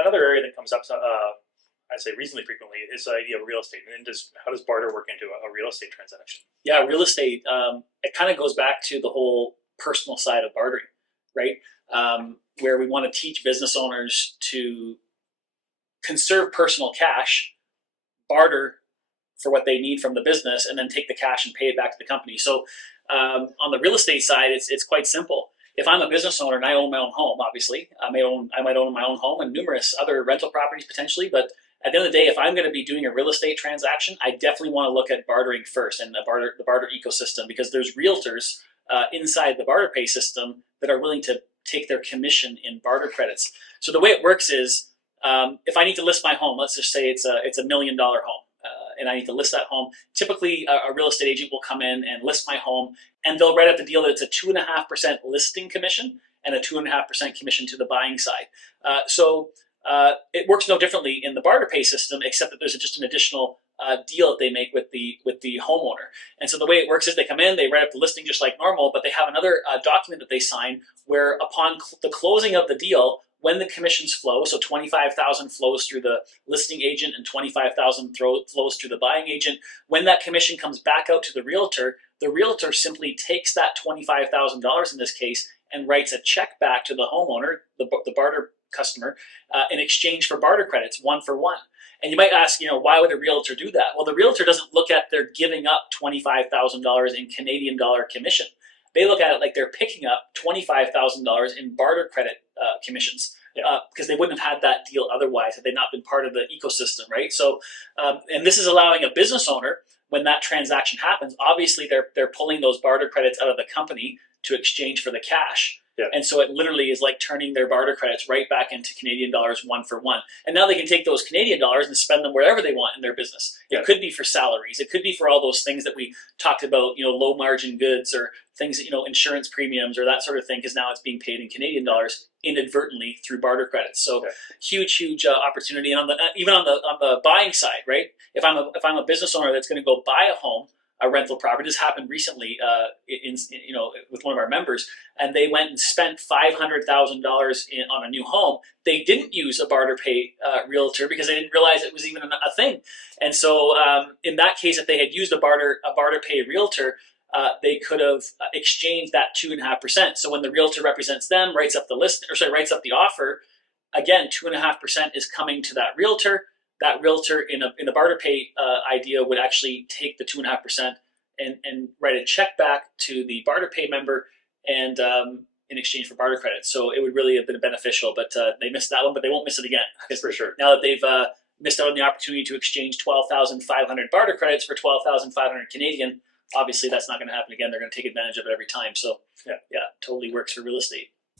another area that comes up, I'd say reasonably frequently, is the idea of real estate. And how does barter work into a real estate transaction? Yeah, real estate, it kind of goes back to the whole personal side of bartering, right? Where we want to teach business owners to conserve personal cash, barter for what they need from the business, and then take the cash and pay it back to the company. So on the real estate side, it's quite simple. If I'm a business owner and I own my own home, obviously, I might own my own home and numerous other rental properties potentially, but at the end of the day, if I'm going to be doing a real estate transaction, I definitely want to look at bartering first and the barter ecosystem, because there's realtors inside the barter pay system that are willing to take their commission in barter credits. So the way it works is, if I need to list my home, let's just say it's a $1 million home, and I need to list that home. Typically, a real estate agent will come in and list my home, and they'll write up the deal that it's a 2.5% listing commission and a 2.5% commission to the buying side. It works no differently in the barter pay system, except that there's just an additional deal that they make with the homeowner. And so the way it works is they come in, they write up the listing just like normal, but they have another document that they sign where upon the closing of the deal, when the commissions flow, so $25,000 flows through the listing agent and $25,000 flows through the buying agent. When that commission comes back out to the realtor simply takes that $25,000 in this case and writes a check back to the homeowner, the barter customer, in exchange for barter credits, 1 for 1. And you might ask, why would a realtor do that? Well, the realtor doesn't look at they're giving up $25,000 in Canadian dollar commission. They look at it like they're picking up $25,000 in barter credit commissions, because they wouldn't have had that deal otherwise had they not been part of the ecosystem, right? So, and this is allowing a business owner, when that transaction happens, obviously they're pulling those barter credits out of the company to exchange for the cash. Yeah. And so it literally is like turning their barter credits right back into Canadian dollars 1 for 1. And now they can take those Canadian dollars and spend them wherever they want in their business. Yeah. It could be for salaries. It could be for all those things that we talked about, low margin goods or things that, insurance premiums or that sort of thing, because now it's being paid in Canadian dollars inadvertently through barter credits. So huge opportunity. And even on the buying side, right? If I'm a business owner that's going to go buy a home, a rental property. This happened recently, with one of our members, and they went and spent $500,000 on a new home. They didn't use a barter pay realtor because they didn't realize it was even a thing. And so, in that case, if they had used a barter pay realtor, they could have exchanged that 2.5%. So when the realtor represents them, writes up the offer, again, 2.5% is coming to that realtor. That realtor in a barter pay idea would actually take the 2.5% and write a check back to the barter pay member and in exchange for barter credits. So it would really have been beneficial, but they missed that one, but they won't miss it again. For sure. Now that they've missed out on the opportunity to exchange 12,500 barter credits for 12,500 Canadian, obviously that's not going to happen again. They're going to take advantage of it every time. So yeah, totally works for real estate.